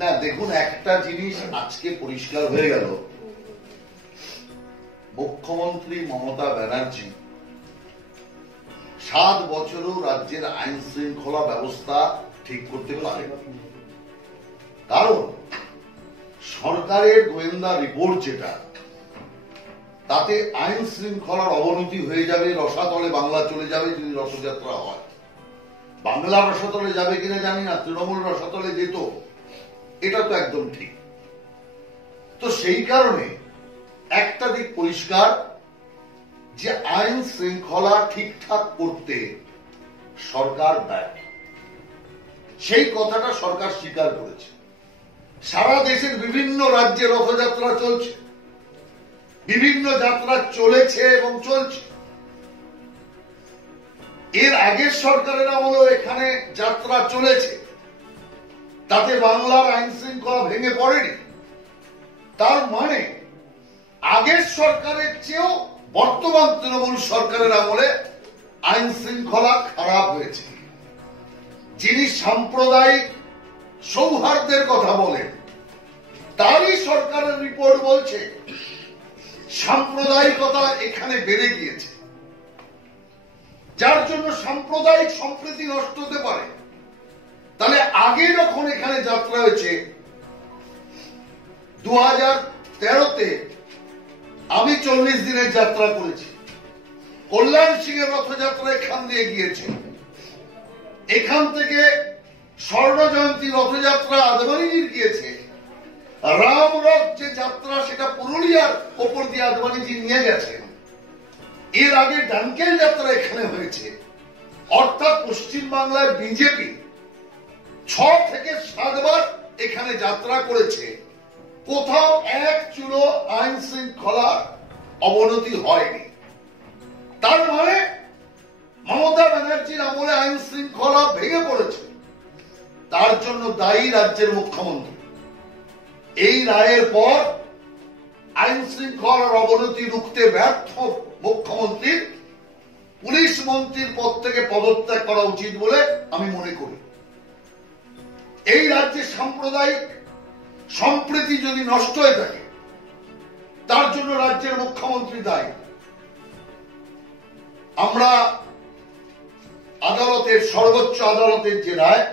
না দেখুন, একটা জিনিস আজকে পরিষ্কার হয়ে গেল, মুখ্যমন্ত্রী মমতা ব্যানার্জি 7 বছরও রাজ্যের আইন শৃঙ্খলা ব্যবস্থা ঠিক করতে পারে। কারণ সরকারের গোয়েন্দা রিপোর্ট যেটা, তাতে আইন শৃঙ্খলার অবনতি হয়ে যাবে, রসাতলে বাংলা চলে যাবে যদি রথযাত্রা হয়। বাংলা রসাতলে যাবে কিনা জানি না, তৃণমূল রসাতলে যেত, এটা তো একদম ঠিক। তো সেই কারণে একটা দিক পরিষ্কার যে আইন শৃঙ্খলা ঠিকঠাক করতে সরকার ব্যর্থ, সেই কথাটা সরকার স্বীকার করেছে। সারা দেশের বিভিন্ন রাজ্যে রথযাত্রা চলছে, বিভিন্ন যাত্রা চলেছে এবং চলছে। এর আগের সরকারের আমলেও এখানে যাত্রা চলেছে, তাতে বাংলার আইন শৃঙ্খলা ভেঙে পড়েনি। তার মানে আগের সরকারের চেয়েও বর্তমান তৃণমূল সরকারের আমলে আইন শৃঙ্খলা খারাপ হয়েছে। যিনি সাম্প্রদায়িক সৌহার্দ্যের কথা বলেন, তারই সরকারের রিপোর্ট বলছে সাম্প্রদায়িকতা এখানে বেড়ে গিয়েছে, যার জন্য সাম্প্রদায়িক সম্প্রীতি নষ্ট হতে পারে। তাহলে আগে যখন এখানে যাত্রা হয়েছে 2013-তে আমি 40 দিনের যাত্রা করেছি, কল্যাণ সিং এর রথযাত্রা এখান দিয়ে গিয়েছে, এখান থেকে স্বর্ণ জয়ন্তী রথযাত্রা আদবানিজির গিয়েছে, রামরথ যে যাত্রা সেটা পুরুলিয়ার ওপর দিয়ে আদবানিজি নিয়ে গেছেন, এর আগে ডানকেল যাত্রা এখানে হয়েছে। অর্থাৎ পশ্চিমবাংলায় বিজেপি 6 থেকে 7 বার এখানে যাত্রা করেছে, কোথাও এক চুলো আইন শৃঙ্খলা অবনতি হয়নি। তার মানে মমতা ব্যানার্জির আমলে আইন শৃঙ্খলা ভেঙে পড়েছে, তার জন্য দায়ী রাজ্যের মুখ্যমন্ত্রী। এই রায়ের পর আইন শৃঙ্খলার অবনতি রুখতে ব্যর্থ মুখ্যমন্ত্রীর পুলিশ মন্ত্রীর পদ থেকে পদত্যাগ করা উচিত বলে আমি মনে করি। এই রাজ্যে সাম্প্রদায়িক সম্প্রীতি যদি নষ্ট হয়ে থাকে, তার জন্য রাজ্যের মুখ্যমন্ত্রী দায়ী। আমরা আদালতের, সর্বোচ্চ আদালতের যে রায়,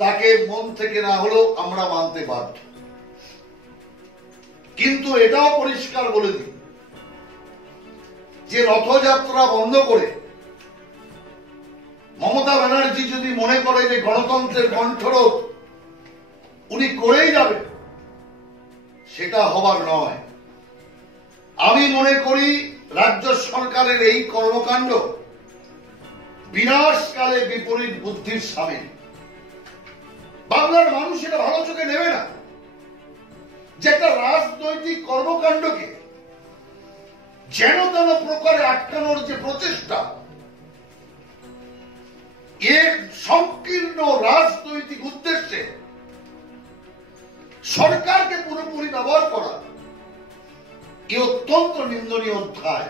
তাকে মন থেকে না হলেও আমরা মানতে বাধ্য। কিন্তু এটাও পরিষ্কার বলে দিই যে রথযাত্রা বন্ধ করে মমতা ব্যানার্জি যদি মনে করে যে গণতন্ত্রের কণ্ঠরোধ উনি করেই যাবেন, সেটা হবার নয়। আমি মনে করি রাজ্য সরকারের এই কর্মকাণ্ড বিনাশকালে বিপরীত বুদ্ধির সামিল। বাংলার মানুষ এটা ভালো চোখে নেবে না যে একটা রাজনৈতিক কর্মকাণ্ডকে যেন তেন প্রকারে আটকানোর যে প্রচেষ্টা, এর সংকীর্ণ রাজনৈতিক উদ্দেশ্যে সরকারকে পুরোপুরি ব্যবহার করা, এ অত্যন্ত নিন্দনীয় অধ্যায়।